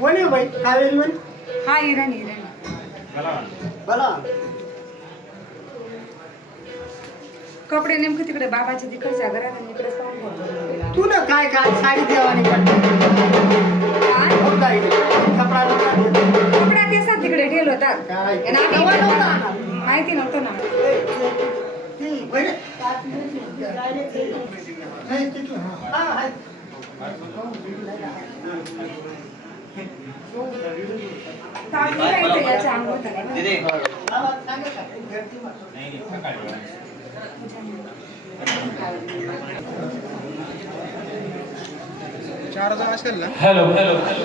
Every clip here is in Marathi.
कोणी बाई कावेरी म्हण हा इराणी बोला कपडे नेमकं तिकडे बाबाच्या तिकडच्या घरात आणि इकडेच पाहून ठेवतो. तू ना काय काय साडी देवानी काय कपडा कपडा तेच तिकडे ठेल होतात काय? आणि आम्ही नवा नव्हता आणा. माहिती नव्हतं ना. तांदूळ आहे इथे याच्या अंगावर आहे ना. 4 जण असेल ना. हॅलो हॅलो हॅलो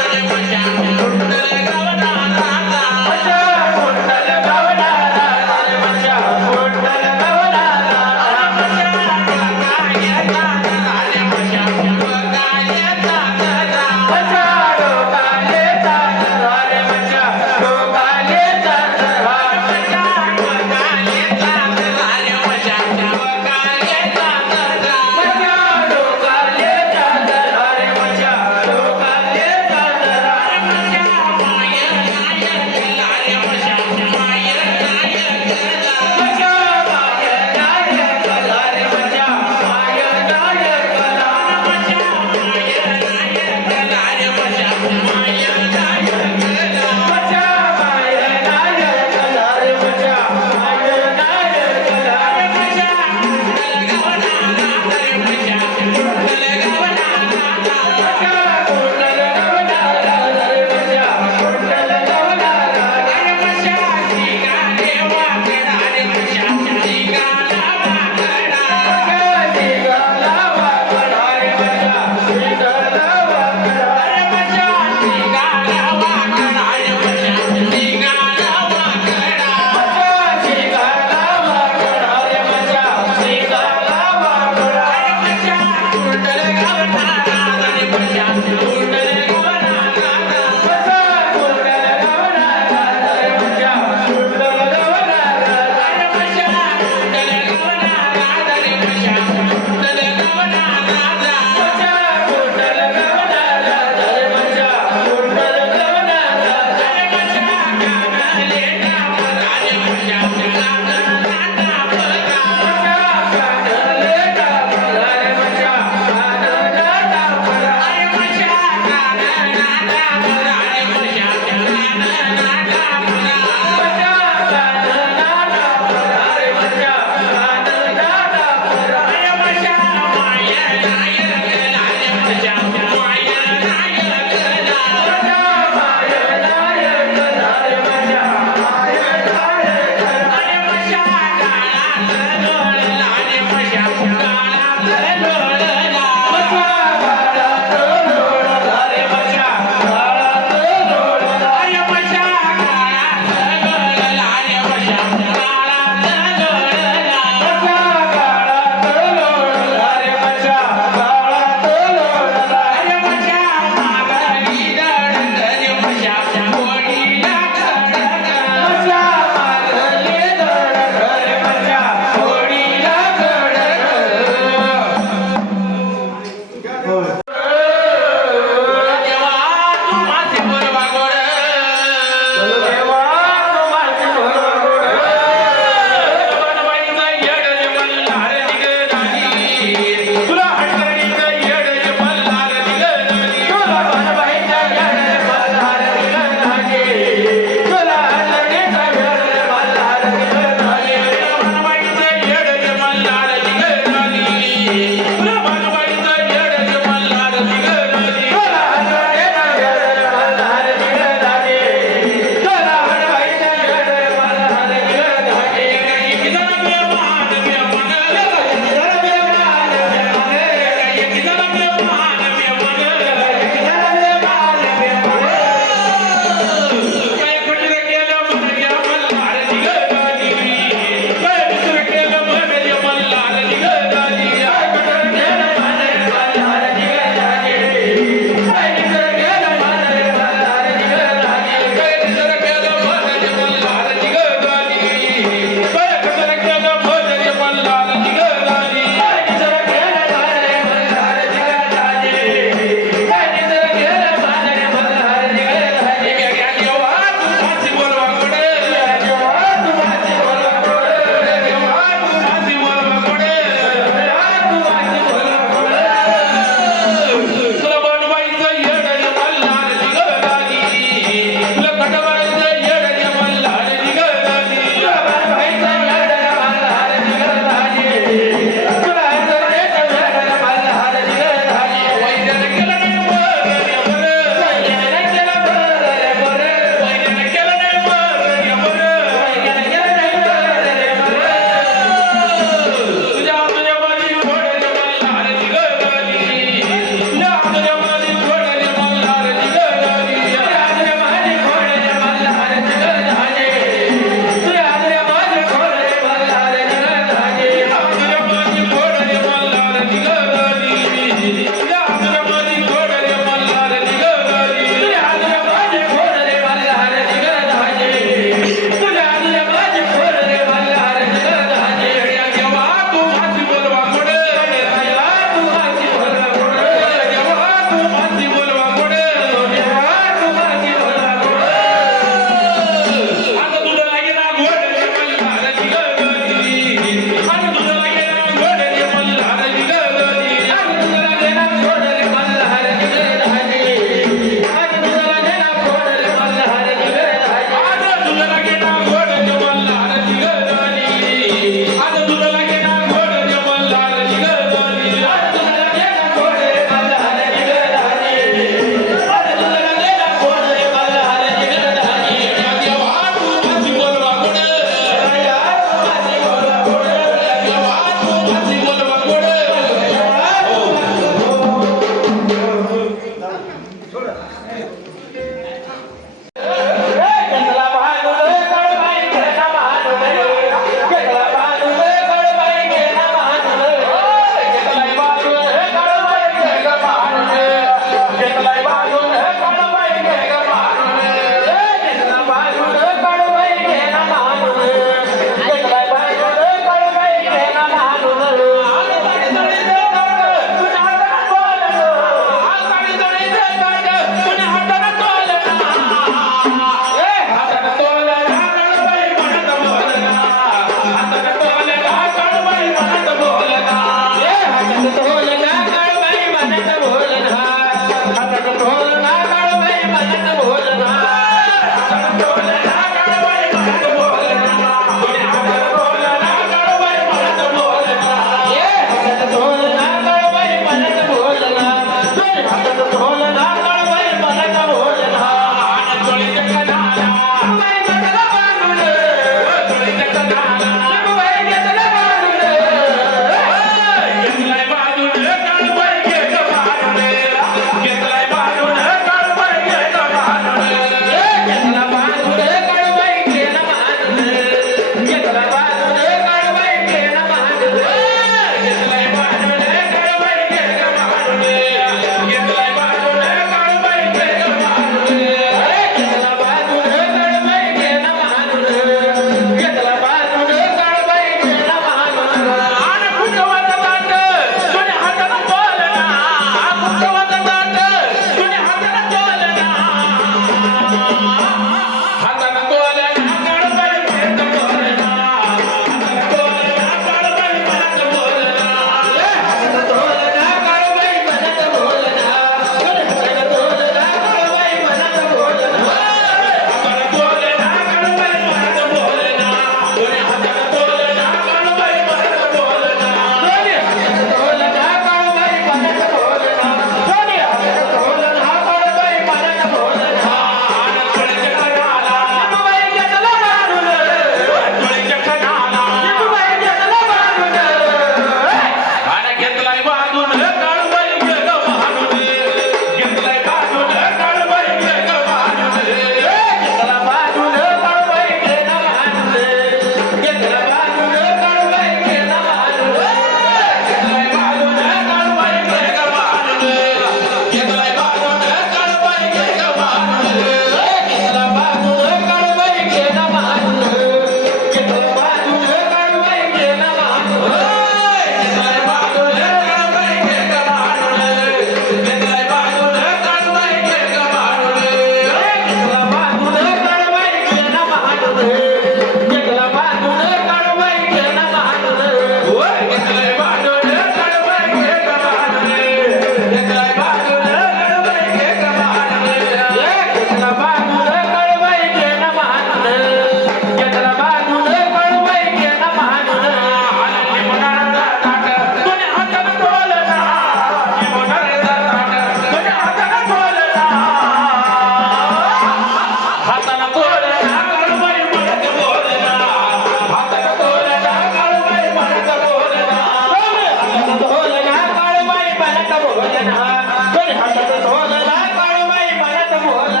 कधी हातात ढोलना काळूबाई मनात बोलना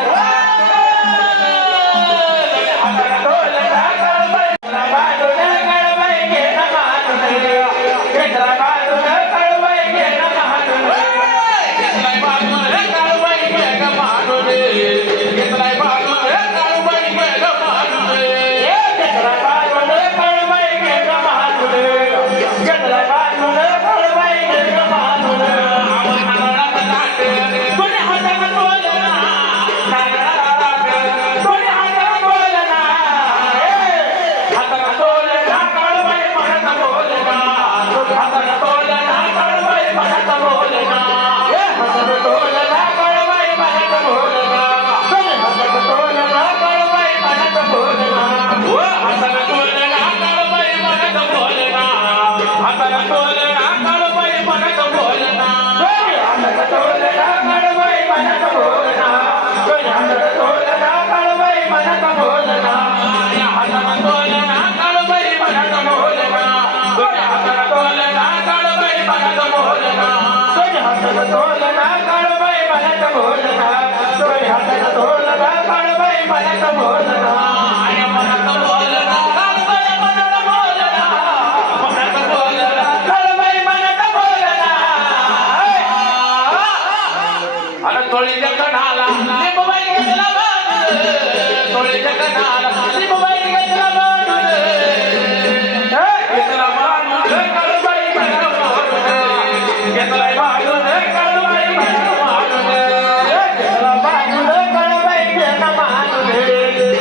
हातात ढोलना काळूबाई बाजून काळूबाई घेणं मानून घेतला बाजून काळूबाई घेणं मानून घेतलाय बाजून काळूबाई घेणं मानून घेतलाय बाजून काळूबाई घेणं मानून घेतलाय बाजून काळूबाई घेणं मानून घेतलाय बाजून काळूबाई घेणं मानून कोणी हातात बोलना कोणी हातात बोलना हातात बोलना काळूबाई मनात बोलना हातात बोलना काळूबाई मनात बोलना हातात बोलना काळूबाई मनात बोलना कोणी हातात बोलना काळूबाई मनात बोलना हातात बोलना काळूबाई मनात बोलना हातात बोलना काळूबाई मनात बोलना हातात बोलना काळूबाई मनात बोलना हातात बोलना काळूबाई मनात बोलना हातात बोलना काळूबाई मनात बोलना हातात बोलना काळूबाई मनात बोलना हातात बोलना काळूबाई मनात बोलना हातात बोलना काळूबाई मनात बोलना मनात बोलना काळूबाई मनात बोलना मनात बोलना काळूबाई मनात बोलना अरे थोडीच्या कणाला लिंबूबाई घेतला बांधून थोडीच्या कणाला लिंबूबाई घेतला बांधून घेतला बांधून काळूबाई मनात बोलून घेतलाय बांधून काळूबाई मनात बोलून घेतला बांधून काळूबाई घेणं मानून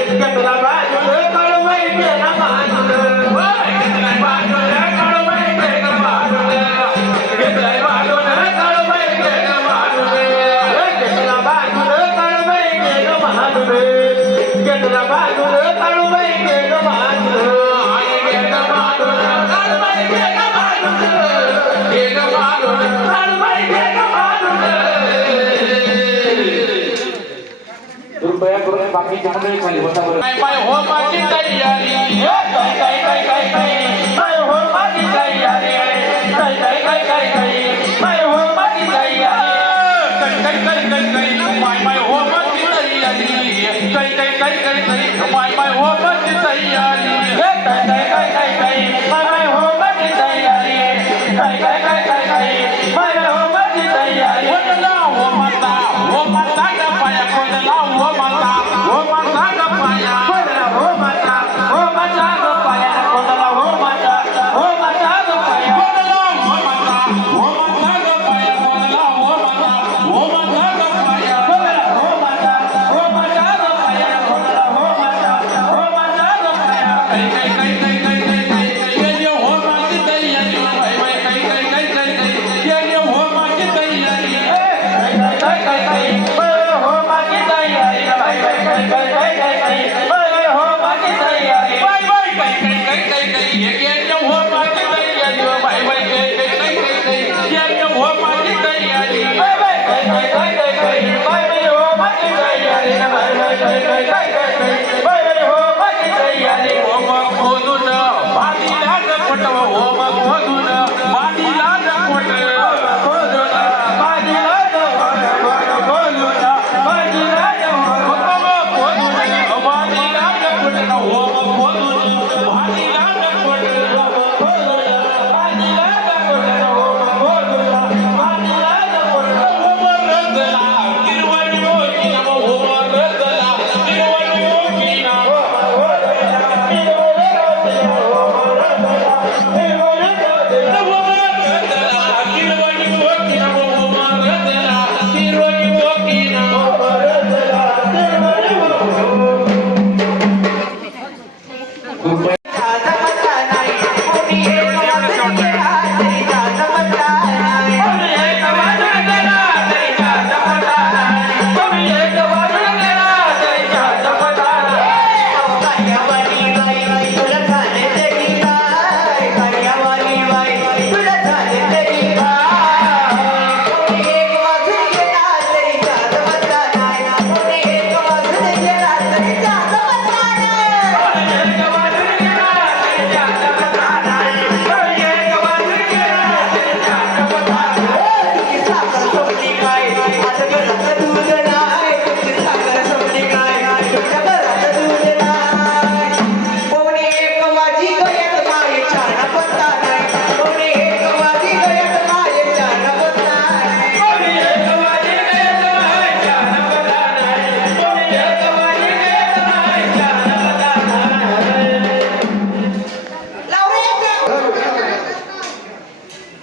घेतला बांधून काळूबाई घेणं मानून घेतलाय बांधून काळूबाई घेणं मानून घेतलाय बांधून काळूबाई घेणं मानून घेतला बांधून काळूबाई घेणं मानून घेतला बांधून काळूबाई घेणं मानून आणि घेणं मानून काळूबाई घेणं मानून घेणं मानून काळूबाई घेणं मानून कृपया करून बाकीच्या मंडळी खाली बसा बरं. पाय हो माझी तयारी पाय हो माझी तयारी पाय हो माझी तयारी पाय हो माझी तयारी पाय हो माझी तयारी पाय हो माझी तयारी पाय हो माझी तयारी कोणला हो माता ग पाया कोणला हो माता ग पाया कोणला हो माता ग पाया कोणला हो माता ग पाया कोणला हो माता ग पाया कोणला हो माता ग पाया कोणला हो माता ग पाया कोणला हो माता ग पाया काही ये हो माझी तयारी काही ये हो माझी तयारी काही हो माझी तयारी हो माझी तयारी बाय बाय काही ये हो माझी तयारी बाय बाय ये हो माझी तयारी बाय बाय बाय हो माझी तयारी बाय बाय हो माझी तयारी हो मग खोदून भाजीला जपट हो मग खोदून भाजीला जपट खोदून भाजीला जपट खोदून भाजीला जपट खोदून भाजीला जपट हो मग खोदून भाजीला जपट खोदून भाजीला जपट हो मग खोदून भाजीला जपट हो मग रंगला किरवणी मोठी हो मग रंगला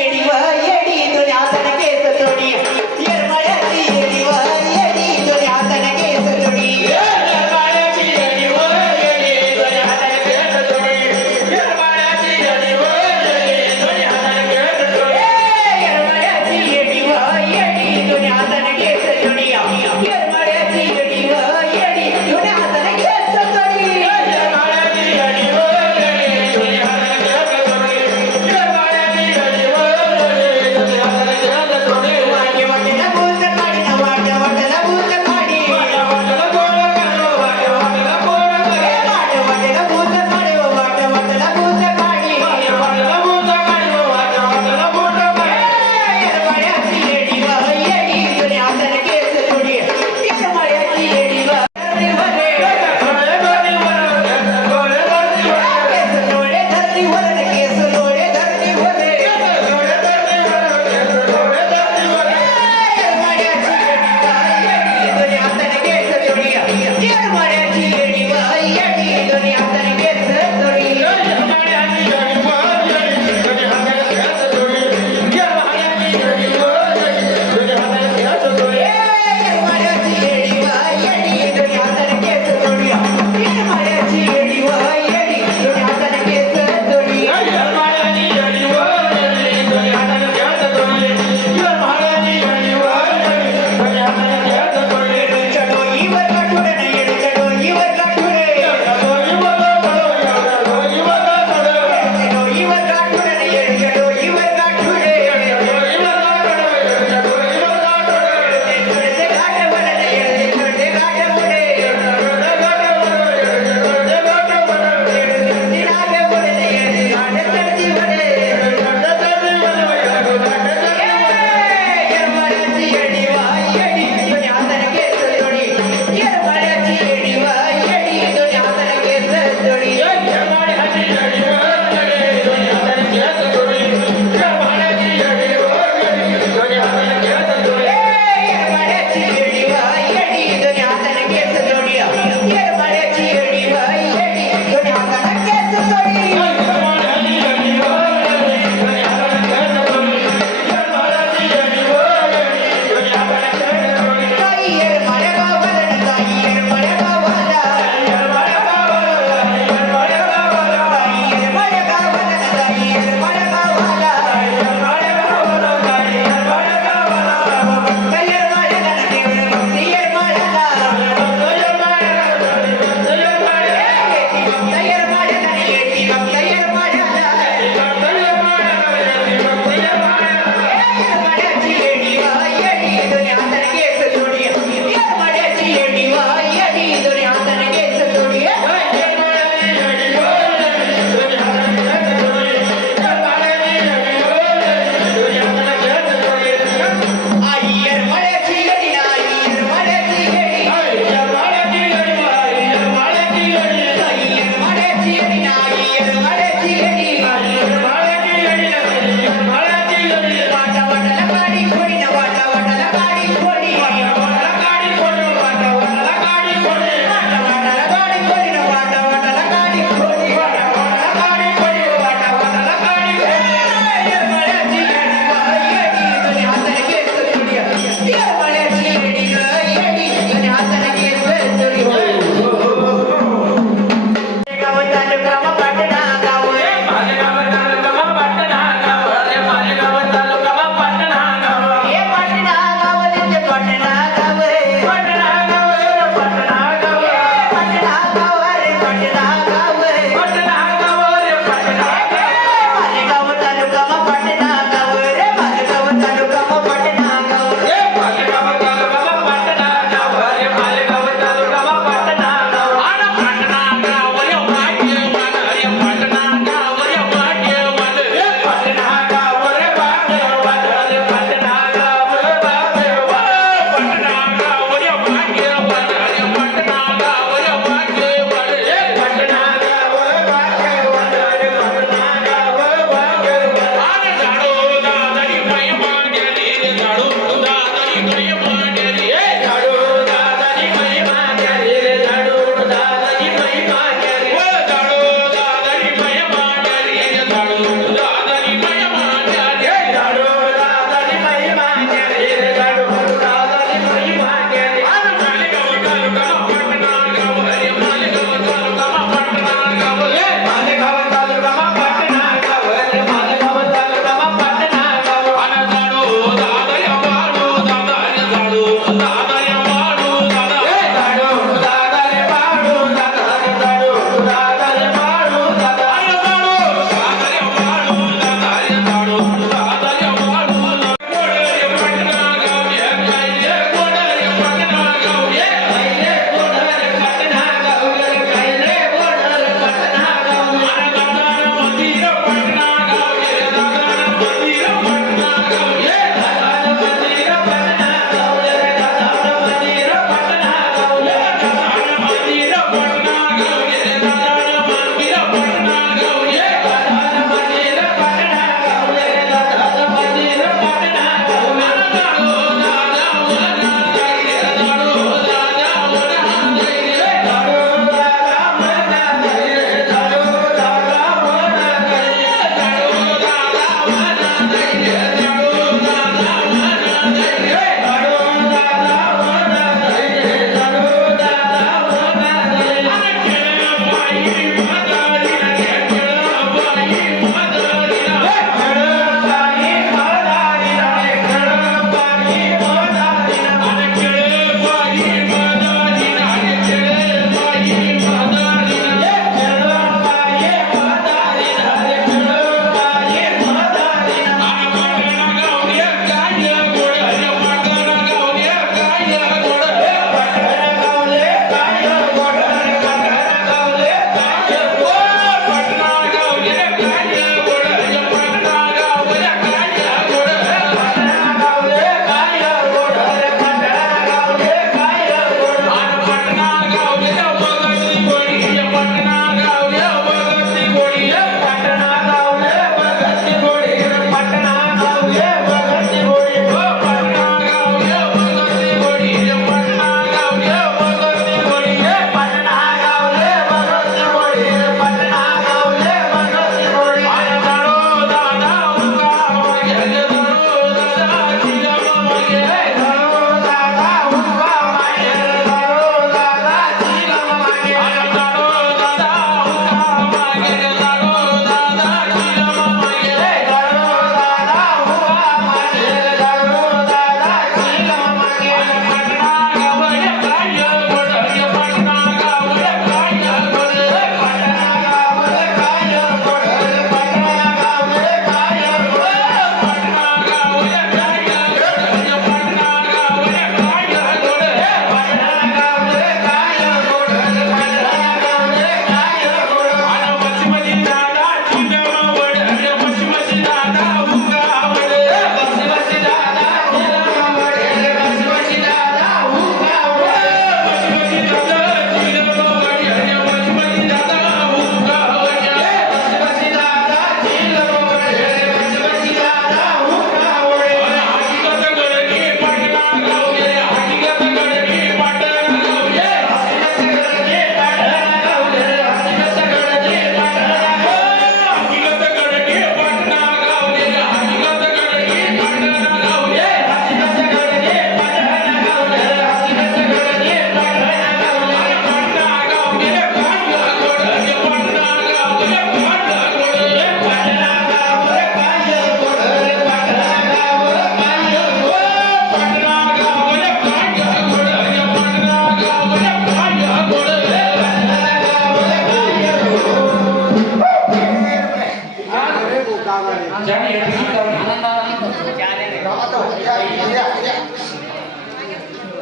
येडी व येडी दोन्ही हाताने केस जोडी येरमाळ्याची येडी व येडी दोन्ही हाताने केस जोडी येरमाळ्याची येडी व येडी दोन्ही हाताने केस जोडी येरमाळ्याची येडी व येडी दोन्ही हाताने केस जोडी येरमाळ्याची येडी व येडी दोन्ही हाताने केस जोडी येरमाळ्याची येडी व येडी दोन्ही हाताने केस जोडी येरमाळ्याची येडी व येडी दोन्ही हाताने केस जोडी येरमाळ्याची येडी व येडी दोन्ही हाताने केस जोडी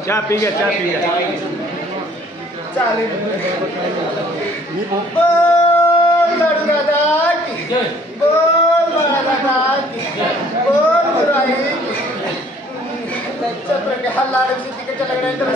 चहा पी घ्या चहा पी घ्या चालेल बोल लाडू दादा की बोल बाळा दादा की बोल गुराई की हा लाडू तिकडच्या लग्नानंतर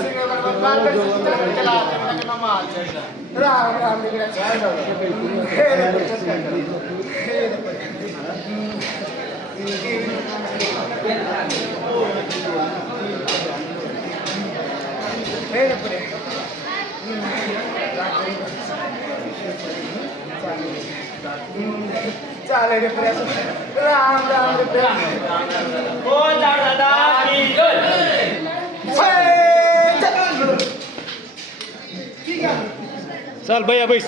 राम राम चालेल राम राम बोल दादा की चल भैया बैस